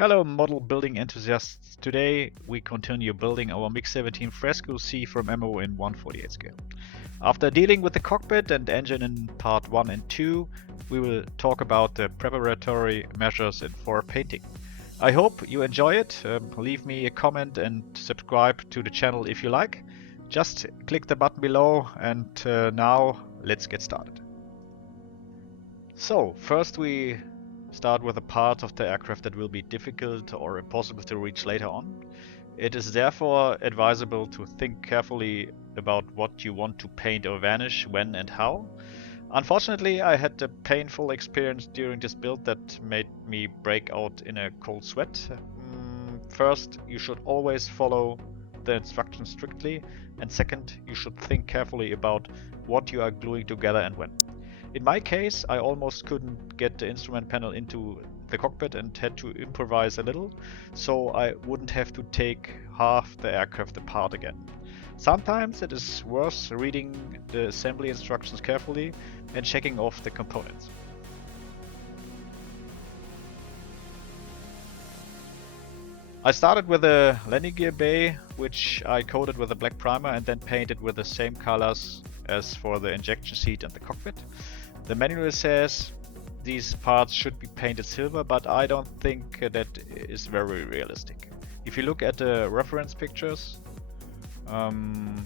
Hello model building enthusiasts. Today we continue building our MiG-17 FRESCO C from MO in 1/48 scale. After dealing with the cockpit and engine in part 1 and 2, we will talk about the preparatory measures for painting. I hope you enjoy it. Leave me a comment and subscribe to the channel if you like. Just click the button below and now let's get started. So first we start with a part of the aircraft that will be difficult or impossible to reach later on. It is therefore advisable to think carefully about what you want to paint or vanish, when and how. Unfortunately, I had a painful experience during this build that made me break out in a cold sweat. First, you should always follow the instructions strictly, and second, you should think carefully about what you are gluing together and when. In my case, I almost couldn't get the instrument panel into the cockpit and had to improvise a little, so I wouldn't have to take half the aircraft apart again. Sometimes it is worth reading the assembly instructions carefully and checking off the components. I started with a landing gear bay, which I coated with a black primer and then painted with the same colors as for the injection seat and the cockpit. The manual says these parts should be painted silver, but I don't think that is very realistic. If you look at the reference pictures, Russian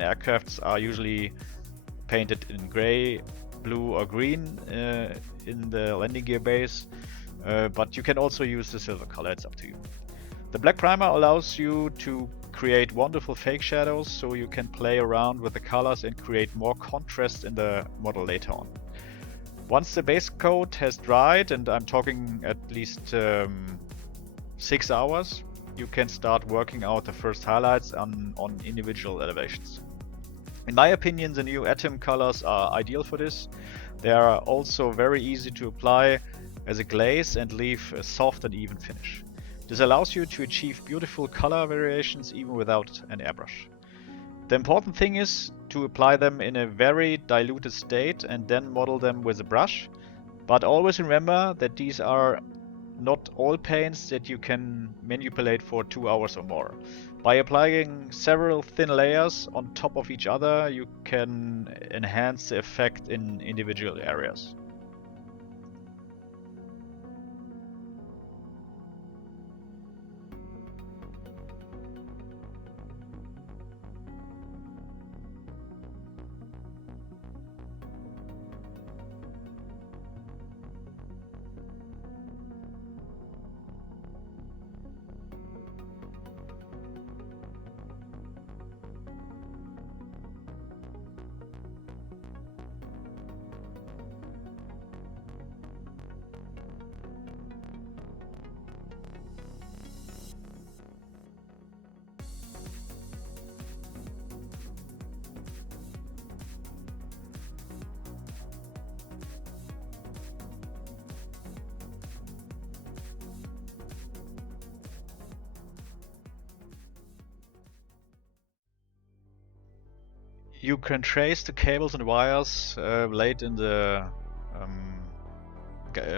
aircrafts are usually painted in gray, blue or green in the landing gear base, but you can also use the silver color, it's up to you. The black primer allows you to create wonderful fake shadows, so you can play around with the colors and create more contrast in the model later on. Once the base coat has dried, and I'm talking at least 6 hours, you can start working out the first highlights on individual elevations. In my opinion, the new Atom colors are ideal for this. They are also very easy to apply as a glaze and leave a soft and even finish. This allows you to achieve beautiful color variations even without an airbrush. The important thing is to apply them in a very diluted state and then model them with a brush. But always remember that these are not all paints that you can manipulate for 2 hours or more. By applying several thin layers on top of each other, you can enhance the effect in individual areas. You can trace the cables and wires laid in the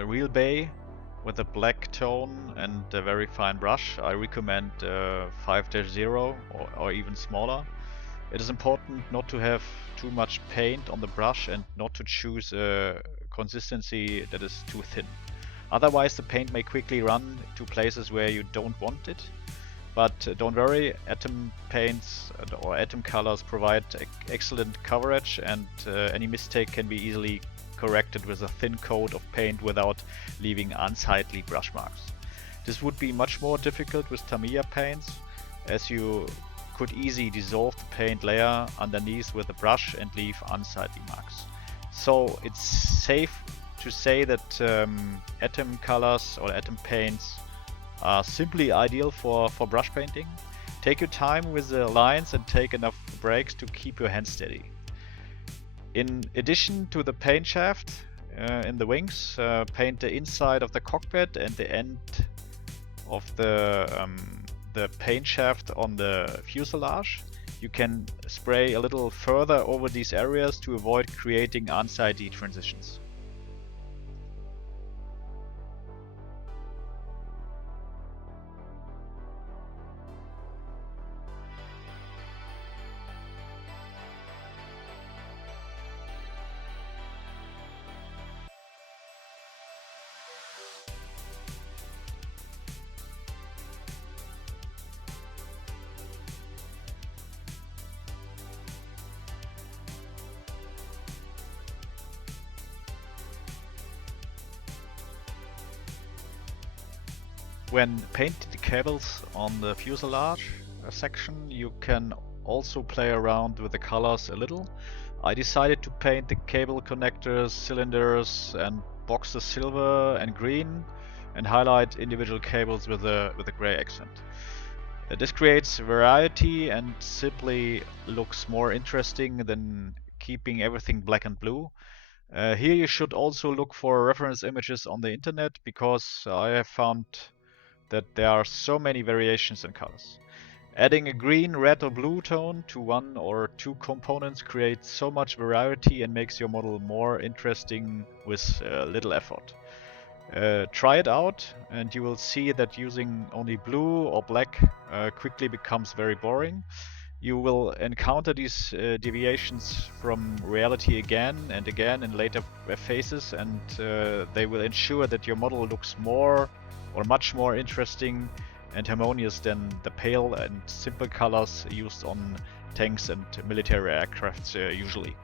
real bay with a black tone and a very fine brush. I recommend 5-0 or even smaller. It is important not to have too much paint on the brush and not to choose a consistency that is too thin. Otherwise the paint may quickly run to places where you don't want it. But don't worry, Atom paints or Atom colors provide excellent coverage, and any mistake can be easily corrected with a thin coat of paint without leaving unsightly brush marks. This would be much more difficult with Tamiya paints, as you could easily dissolve the paint layer underneath with a brush and leave unsightly marks. So it's safe to say that Atom colors or Atom paints are simply ideal for brush painting. Take your time with the lines and take enough breaks to keep your hand steady. In addition to the paint shaft in the wings, paint the inside of the cockpit and the end of the paint shaft on the fuselage. You can spray a little further over these areas to avoid creating unsightly transitions. when painting the cables on the fuselage section, you can also play around with the colors a little. I decided to paint the cable connectors, cylinders and boxes silver and green, and highlight individual cables with a gray accent. This creates variety and simply looks more interesting than keeping everything black and blue. Here you should also look for reference images on the internet, because I have found that there are so many variations in colors. Adding a green, red or blue tone to one or two components creates so much variety and makes your model more interesting with little effort. Try it out and you will see that using only blue or black quickly becomes very boring. You will encounter these deviations from reality again and again in later phases, and they will ensure that your model looks more or much more interesting and harmonious than the pale and simple colors used on tanks and military aircrafts usually.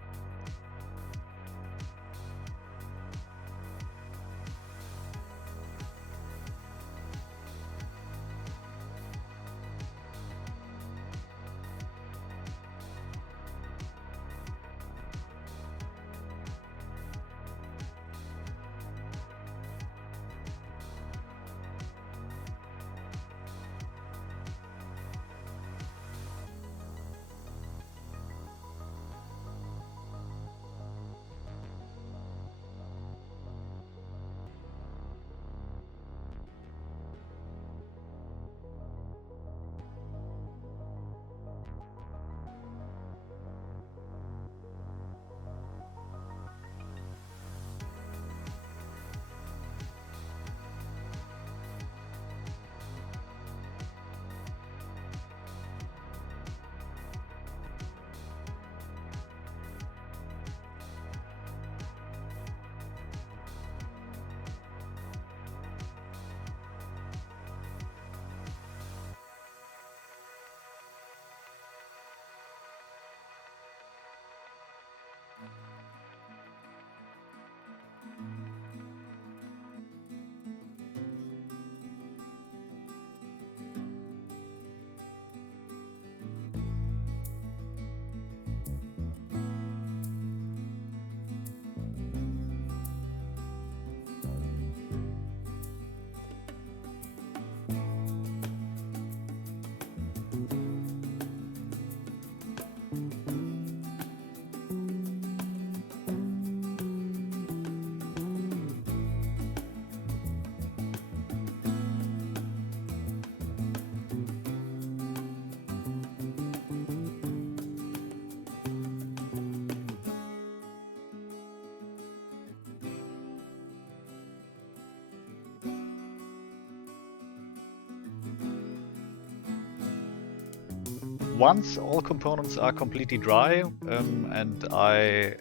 Once all components are completely dry, and I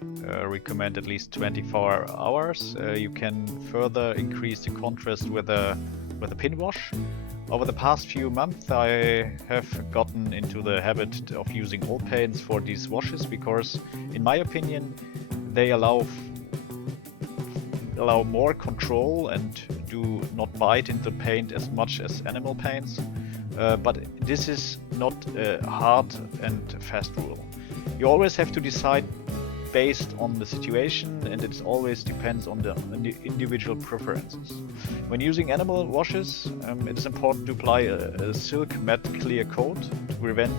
recommend at least 24 hours, you can further increase the contrast with a pin wash. Over the past few months I have gotten into the habit of using oil paints for these washes, because in my opinion they allow more control and do not bite into paint as much as animal paints. But this is not a hard and fast rule. You always have to decide based on the situation, and it always depends on the individual preferences. When using animal washes, it is important to apply a silk matte clear coat to prevent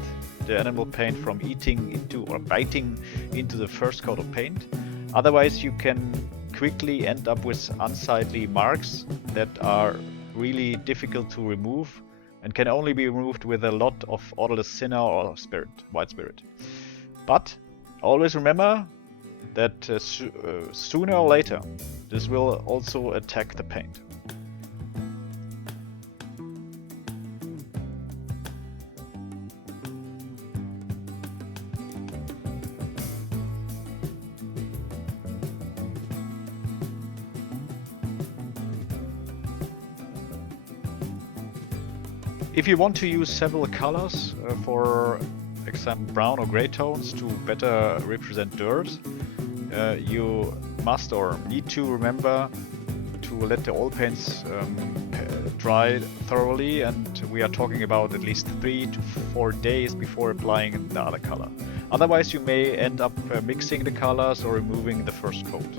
the animal paint from eating into or biting into the first coat of paint. Otherwise you can quickly end up with unsightly marks that are really difficult to remove and can only be removed with a lot of odorless thinner or white spirit. But always remember that sooner or later this will also attack the paint. If you want to use several colors, for example brown or gray tones, to better represent dirt, you must or need to remember to to let the oil paints dry thoroughly, and we are talking about at least 3 to 4 days before applying the other color. Otherwise you may end up mixing the colors or removing the first coat.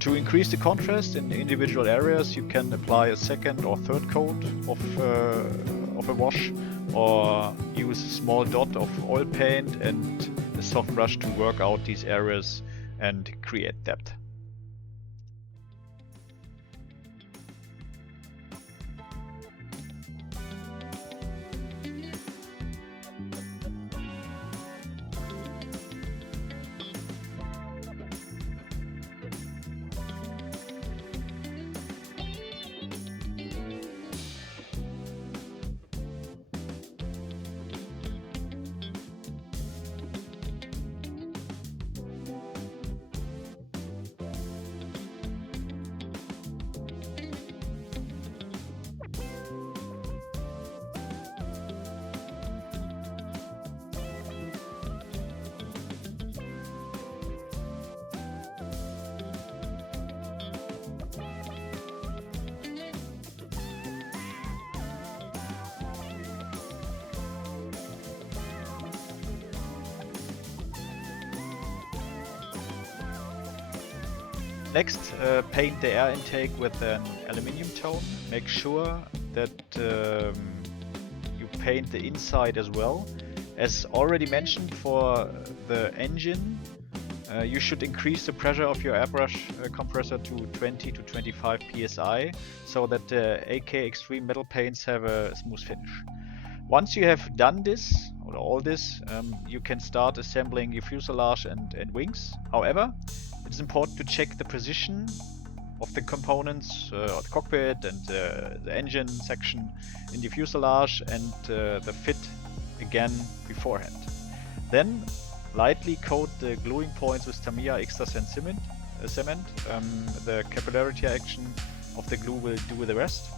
To increase the contrast in individual areas, you can apply a second or third coat of a wash, or use a small dot of oil paint and a soft brush to work out these areas and create depth. Next, paint the air intake with an aluminium tone. Make sure that you paint the inside as well. As already mentioned, for the engine, you should increase the pressure of your airbrush compressor to 20 to 25 psi, so that the AK Extreme metal paints have a smooth finish. Once you have done this, or all this, you can start assembling your fuselage and wings. However, it is important to check the position of the components, or the cockpit and the engine section in the fuselage, and the fit again beforehand. Then lightly coat the gluing points with Tamiya Extra Sand cement. The capillarity action of the glue will do the rest.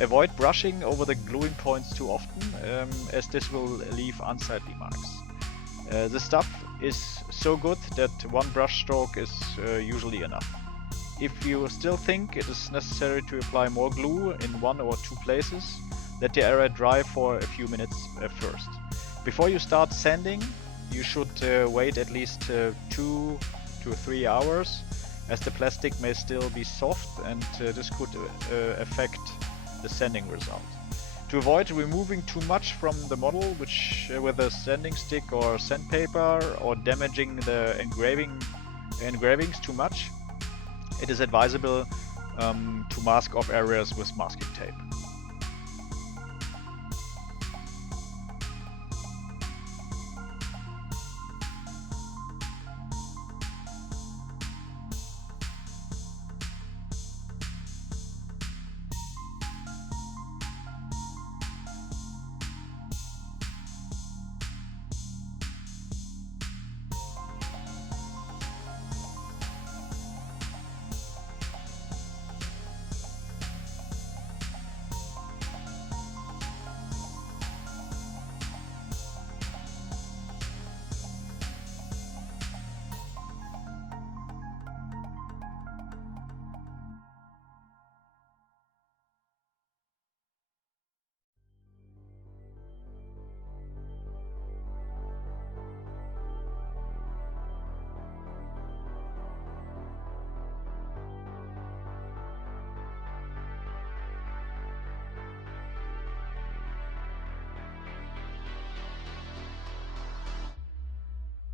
Avoid brushing over the gluing points too often, as this will leave unsightly marks. The stuff is so good that one brush stroke is usually enough. If you still think it is necessary to apply more glue in 1 or 2 places, let the area dry for a few minutes first. Before you start sanding, you should wait at least 2 to 3 hours, as the plastic may still be soft, and this could affect the sanding result. To avoid removing too much from the model, which with a sanding stick or sandpaper, or damaging the engravings too much, it is advisable to mask off areas with masking tape.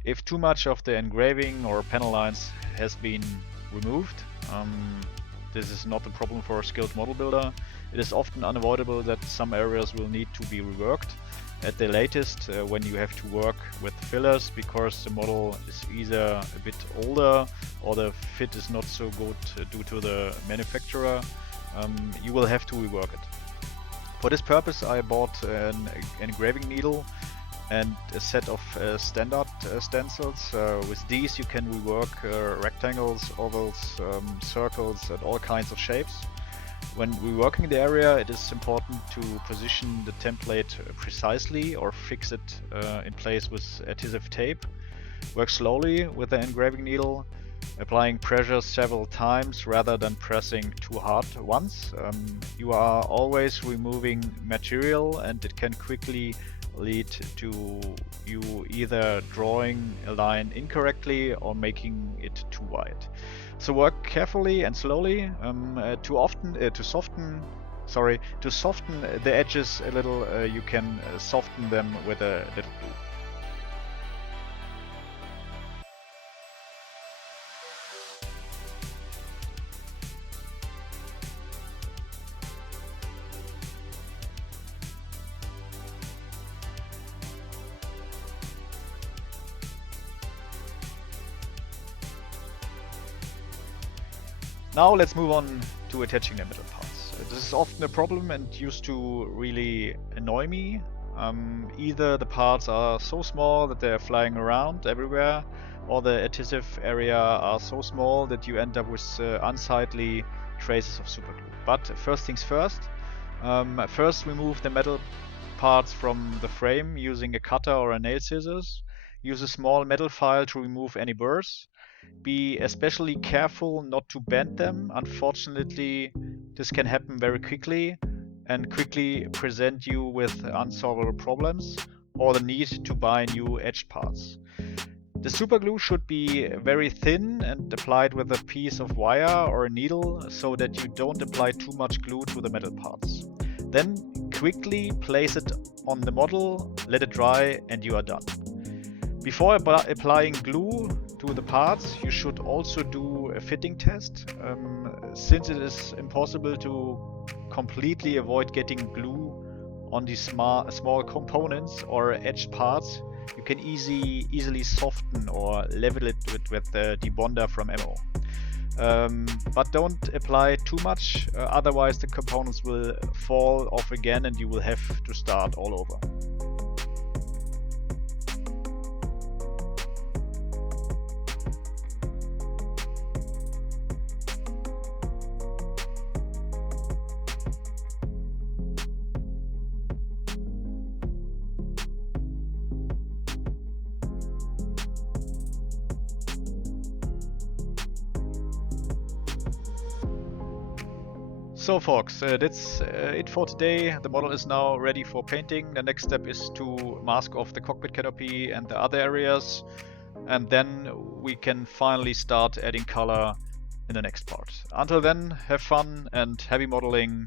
If too much of the engraving or panel lines has been removed, this is not a problem for a skilled model builder. It is often unavoidable that some areas will need to be reworked at the latest when you have to work with fillers, because the model is either a bit older or the fit is not so good due to the manufacturer. You will have to rework it. For this purpose I bought an engraving needle and a set of standard stencils. With these you can rework rectangles, ovals, circles and all kinds of shapes. When reworking the area, it is important to position the template precisely or fix it in place with adhesive tape. Work slowly with the engraving needle. applying pressure several times rather than pressing too hard once. You are always removing material, and it can quickly lead to you either drawing a line incorrectly or making it too wide. So work carefully and slowly to soften the edges a little. You can soften them with a little glue. Now let's move on to attaching the middle parts. This is often a problem and used to really annoy me. Either the parts are so small that they're flying around everywhere, or the adhesive area are so small that you end up with unsightly traces of superglue. But first things first. First remove the metal parts from the frame using a cutter or a nail scissors. Use a small metal file to remove any burrs. Be especially careful not to bend them. Unfortunately, this can happen very quickly and quickly present you with unsolvable problems or the need to buy new edged parts. The superglue should be very thin and applied with a piece of wire or a needle so that you don't apply too much glue to the metal parts. Then quickly place it on the model, let it dry, and you are done. Before applying glue to the parts, you should also do a fitting test. Since it is impossible to completely avoid getting glue on these small components or edged parts, you can easily soften or level it with the debonder from MO. But don't apply too much, otherwise the components will fall off again and you will have to start all over. So folks, that's it for today. The model is now ready for painting. The next step is to mask off the cockpit canopy and the other areas, and then we can finally start adding color in the next part. Until then, have fun and happy modeling.